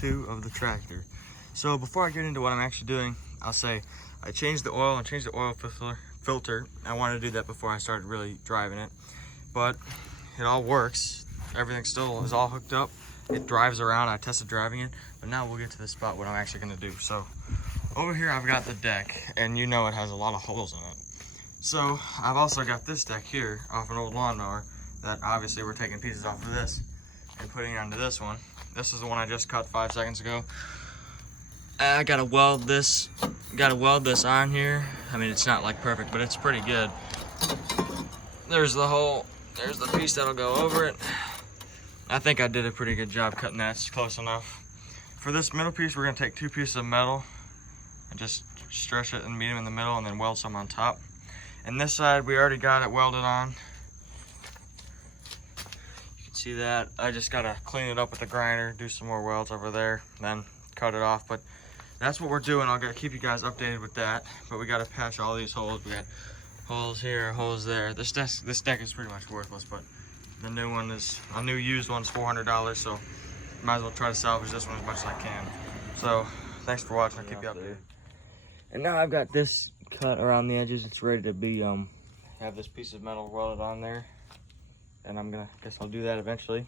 2 of the tractor. So before I get into what I'm actually doing, I'll say I changed the oil filter. I wanted to do that before I started really driving it, but it all works. Everything still is all hooked up. It drives around. I tested driving it, but now we'll get to the spot what I'm actually going to do. So over here I've got the deck, and you know it has a lot of holes in it. So I've also got this deck here off an old lawnmower that obviously we're taking pieces off of this and putting it onto this one. This is the one I just cut 5 seconds ago. I gotta weld this on here. I mean, it's not like perfect, but it's pretty good. There's the hole. There's the piece that'll go over it. I think I did a pretty good job cutting that. It's close enough. For this middle piece, we're gonna take 2 pieces of metal and just stretch it and meet them in the middle and then weld some on top. And this side, we already got it welded on. You can see that. I just gotta clean it up with the grinder, do some more welds over there, then cut it off. But that's what we're doing. I'll keep you guys updated with that. But we gotta patch all these holes. We got holes here, holes there. This deck is pretty much worthless, but the new one is, a new used one's $400, so might as well try to salvage this one as much as I can. So thanks for watching. I'll keep you updated. And now I've got this cut around the edges. It's ready to be have this piece of metal welded on there, and guess I'll do that eventually.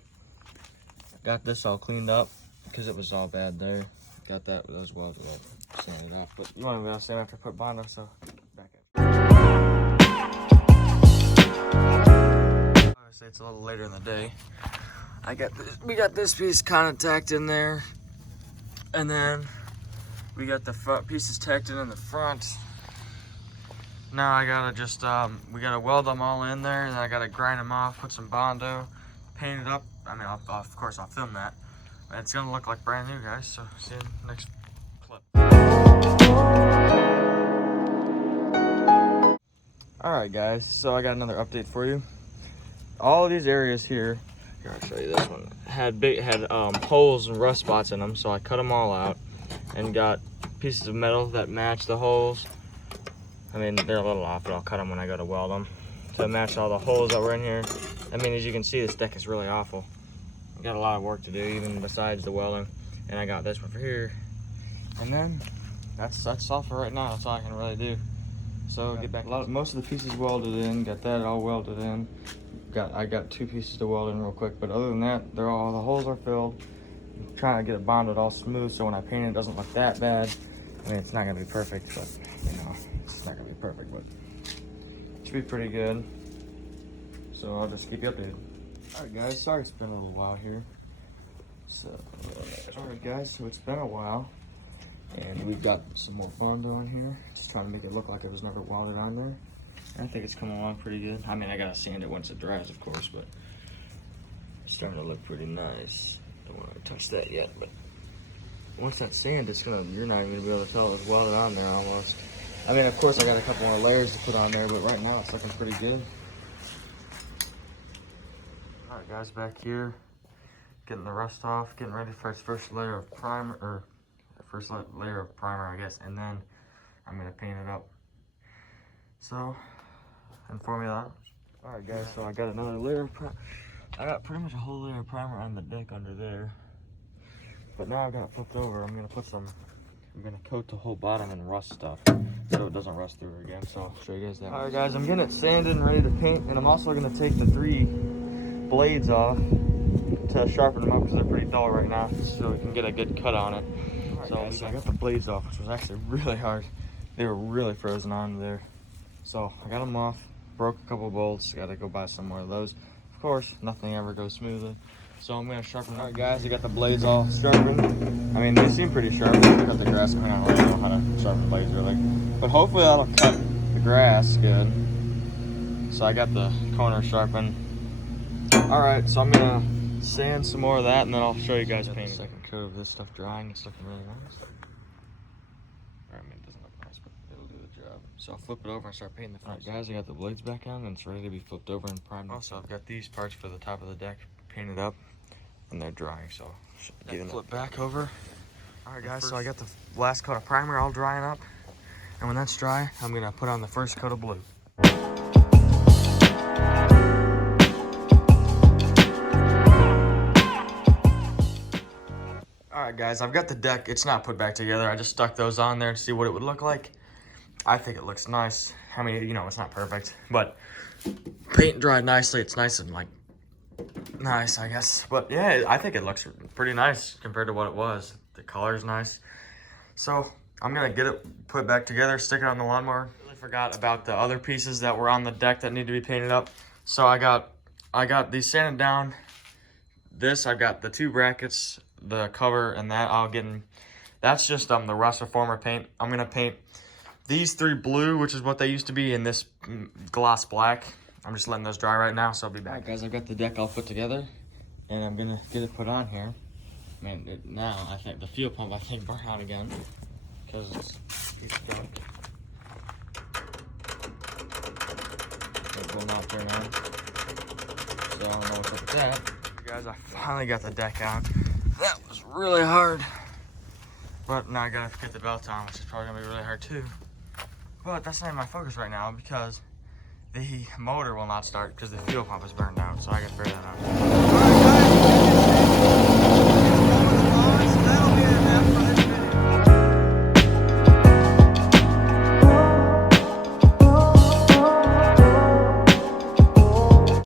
Got this all cleaned up because it was all bad there. Got that with those welds all sanded off, but you want to be able to sand after I put Bondo, so back at you. Obviously it's a little later in the day. We got this piece kind of tacked in there, and then we got the front pieces tacked in the front. Now I gotta just we gotta weld them all in there, and then I gotta grind them off, put some Bondo, paint it up. I mean, of course I'll film that. It's gonna look like brand new, guys, so see you in the next clip. Alright guys, so I got another update for you. All of these areas here I'll show you this one, had holes and rust spots in them, so I cut them all out and got pieces of metal that match the holes. I mean, they're a little off, but I'll cut them when I go to weld them to match all the holes that were in here. I mean, as you can see, this deck is really awful. Got a lot of work to do, even besides the welding. And I got this one for here. And then that's all for right now. That's all I can really do. So get back. Most of the pieces welded in. Got that all welded in. I got 2 pieces to weld in real quick. But other than that, the holes are filled. I'm trying to get it bonded all smooth so when I paint it doesn't look that bad. I mean, it's not gonna be perfect, but you know, it's not gonna be perfect, but it should be pretty good. So I'll just keep you updated. Alright guys, sorry it's been a little while here. So, alright guys, so it's been a while. And we've got some more Bondo on here. Just trying to make it look like it was never welded on there. I think it's coming along pretty good. I mean, I gotta sand it once it dries, of course, but it's starting to look pretty nice. Don't want to touch that yet, but once that's sand, you're not even gonna be able to tell it was welded on there almost. I mean, of course, I got a couple more layers to put on there, but right now it's looking pretty good. Alright guys, back here, getting the rust off, getting ready for its first layer of primer, I guess, and then I'm gonna paint it up. So, inform me that. Alright guys, so I got another layer of primer. I got pretty much a whole layer of primer on the deck under there. But now I've got it flipped over. I'm gonna coat the whole bottom in rust stuff so it doesn't rust through again. So I'll show you guys that. Alright guys, I'm getting it sanded and ready to paint, and I'm also gonna take the 3 blades off to sharpen them up because they're pretty dull right now, so we can get a good cut on it. Right, so guys, I got the blades off, which was actually really hard. They were really frozen on there. So I got them off, broke a couple bolts, got to go buy some more of those. Of course, nothing ever goes smoothly. So I'm gonna sharpen them. Alright guys, I got the blades all sharpened. I mean, they seem pretty sharp. I cut the grass, I don't really know how to sharpen blades really. But hopefully that'll cut the grass good. So I got the corner sharpened. Alright, so I'm gonna sand some more of that and then I'll show you guys painting. Second coat of this stuff drying, it's looking really nice. I mean, it doesn't look nice, but it'll do the job. So I'll flip it over and start painting the front. Alright guys, I got the blades back on and it's ready to be flipped over and primed. Also, I've got these parts for the top of the deck painted up and they're drying, so flip back over. Alright guys, so I got the last coat of primer all drying up. And when that's dry, I'm gonna put on the first coat of blue. Alright guys, I've got the deck. It's not put back together. I just stuck those on there to see what it would look like. I think it looks nice. I mean, you know, it's not perfect, but paint dried nicely. It's nice and like nice, I guess. But yeah, I think it looks pretty nice compared to what it was. The color's nice. So I'm gonna get it put back together, stick it on the lawnmower. Really forgot about the other pieces that were on the deck that need to be painted up. So I got these sanded down. This, I've got the 2 brackets, the cover, and that I'll get in. That's just the rust reformer paint. I'm gonna paint these 3 blue, which is what they used to be, in this gloss black. I'm just letting those dry right now, so I'll be back. Alright guys, I've got the deck all put together, and I'm gonna get it put on here. Man, now I think the fuel pump burned out again, because it's a piece of junk. It will not turn on, so I don't know what's up with that. Guys, I finally got the deck out. That was really hard, but now I gotta get the belt on, which is probably gonna be really hard too. But that's not even my focus right now, because the motor will not start because the fuel pump is burned out, so I gotta figure that out.